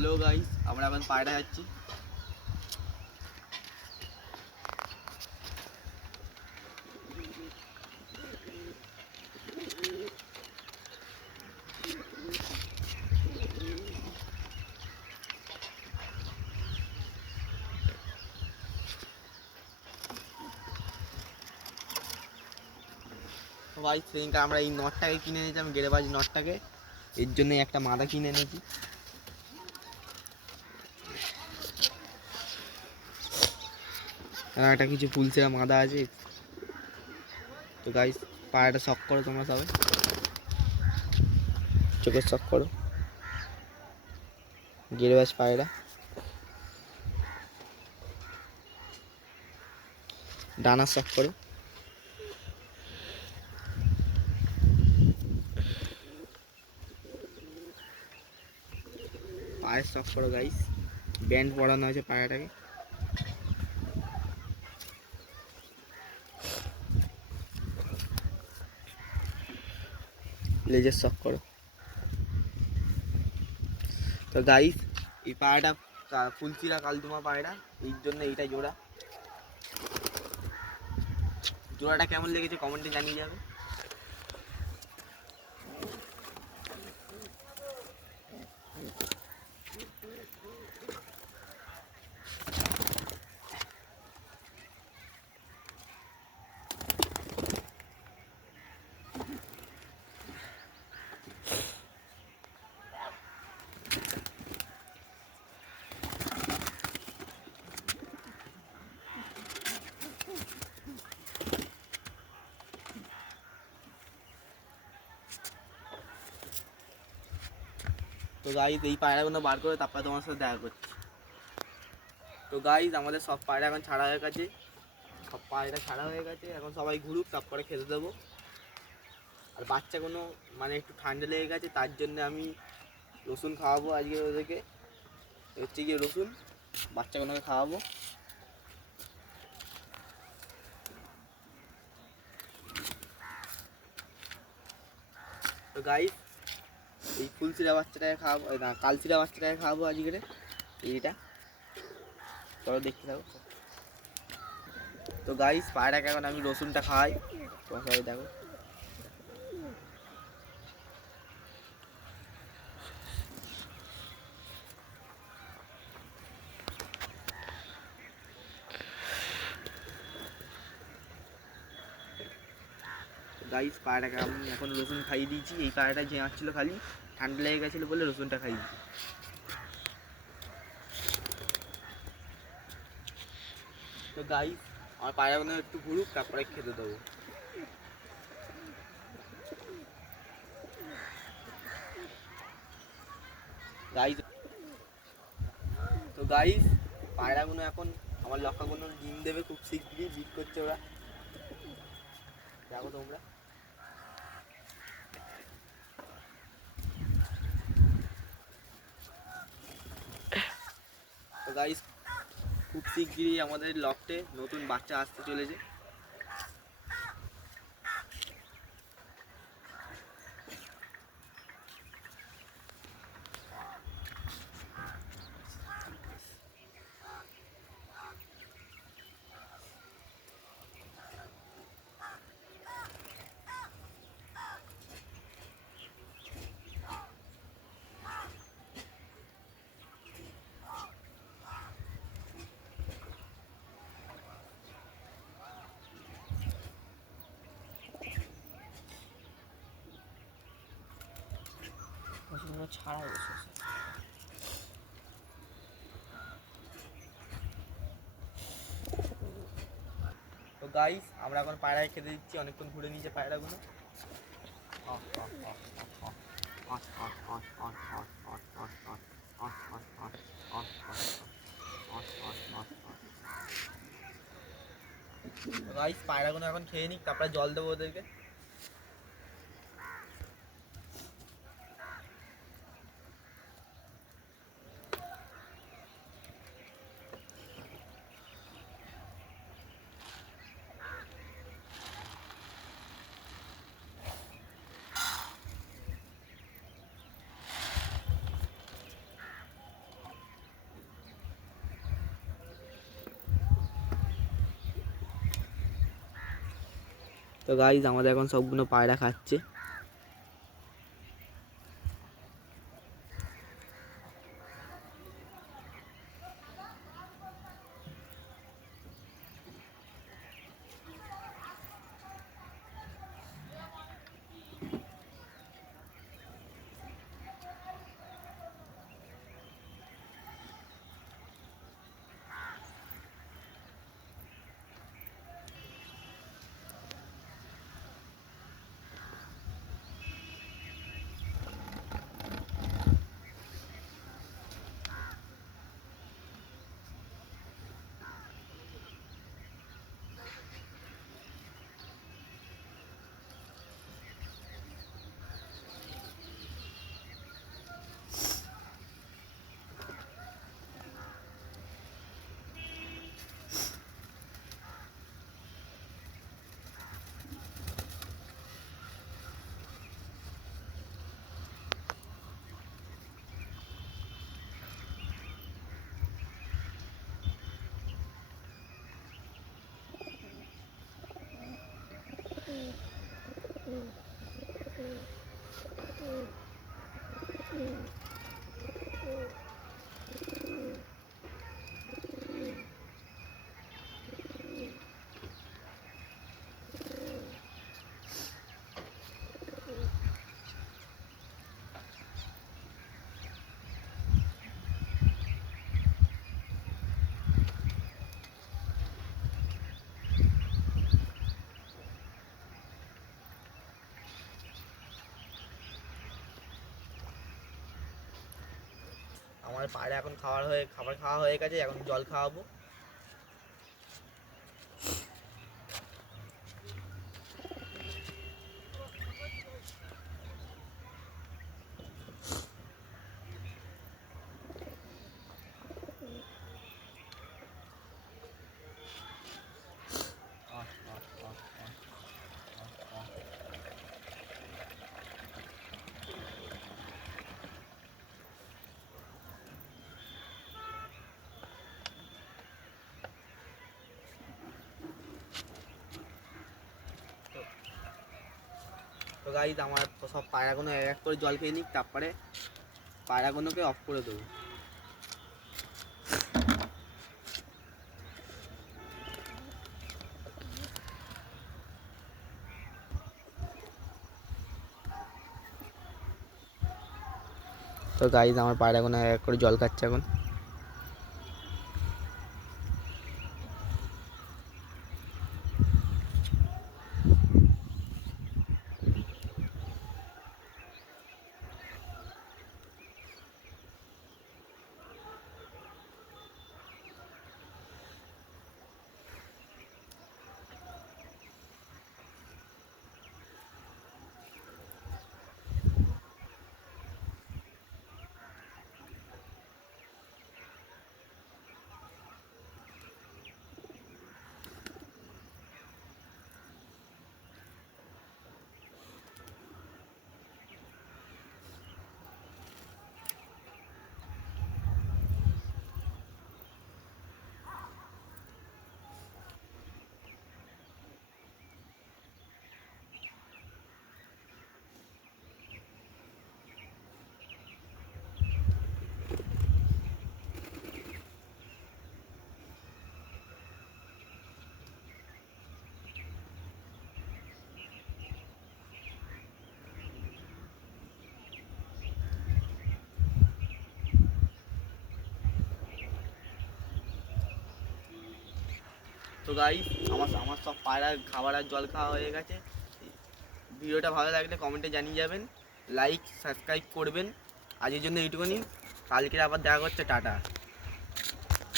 Hello guys, আমরা এখন পায়রা যাচ্ছি। ভাই সেদিনকে আমরা এই নটটাকে কিনে নিয়েছি, আমি গেড়েবাজি নটটাকে, এর জন্য একটা মাদা কিনে নিয়েছি। একটা কিছু ফুলসেরা মাদা আছে। তো গাইস পায়রাটা শখ করো তোমরা সবাই, চোখের শখ করো। গেড়েবাজ পায়রা, ডানার শখ করো। পায়ের শখ করো গাইস। ব্যান্ড পরানো হয়েছে পায়রাটাকে। লেজের শখ করো। তো গাইস এই পায়রাটা ফুলচিরা কালদুমা পায়রা, এই জন্য এইটা জোড়াটা কেমন লেগেছে কমেন্টে জানিয়ে যাবে। তো গাইজ এই পায়রাগুলো বার করে তারপরে তোমার সাথে দেখা করছি। তো গাইজ আমাদের সব পায়রা এখন ছাড়া হয়ে গেছে, এখন সবাই ঘুরুক, তারপরে খেতে দেবো। আর বাচ্চাগুলো মানে একটু ঠান্ডা লেগে গেছে, তার জন্য আমি রসুন খাওয়াবো আজকে ওদেরকে। হচ্ছে গিয়ে রসুন বাচ্চাগুলোকে খাওয়াবো। তো গাইজ এই ফুলশিরা বাচ্চাটাকে খাওয়াবো, না কালশিরা বাচ্চাটাকে খাওয়াবো আজকে এইটা। চলো দেখতে থাকো। তো গাইজ পায়রাকে এখন আমি রসুনটা খাওয়াই, তোমার সবাই দেখো। গাইস পায়রাটাকে আমি এখন রসুন খাইয়ে দিয়েছি। এই পায়রাটা ঝেঁয়াচ্ছিলো, খালি ঠান্ডা লেগে গেছিলো বলে রসুনটা খাইয়ে দিয়েছি। তো গাইস আমার পায়রাগুলো একটু ঘুরুক, তারপরে খেতে দেবো। গাইস তো গাইস পায়রাগুলো এখন আমার লক্ষাগুলো ডিম দেবে খুব শীঘ্রই, বিট করছে ওরা, দেখো তোমরা। তো গাইস খুব শীঘ্রই আমাদের লফটে নতুন বাচ্চা আসতে চলেছে। ছাড়া বসেছে। তো গাইস আমরা এখন পায়রায় খেতে দিচ্ছি, অনেকক্ষণ ঘুরে নিয়েছে পায়রাগুলো। গাইস পায়রাগুলো এখন খেয়ে নিক, তারপরে জল দেবো ওদেরকে। তো গাইজ আমাদের এখন সবগুলো পায়রা খাচ্ছে। আমার পায়রা এখন খাবার খাওয়া হয়ে গেছে, এখন জল খাওয়াবো। তো গাইজ আমার সব পায়রাগুলো এক এক করে জল খেয়ে নিক, তারপরে পায়রাগুলোকে অফ করে দেবো। তো গাইজ আমার পায়রাগুলো এক এক করে জল খাচ্ছে এখন। তো গাইস আমার সব পায়রা খাবার আর জল খাওয়া হয়ে গেছে। ভিডিওটা ভালো লাগলে কমেন্টে জানিয়ে যাবেন, লাইক সাবস্ক্রাইব করবেন। আজকের জন্য এইটুকুনি, কালকে আবার দেখা করছে, টাটা।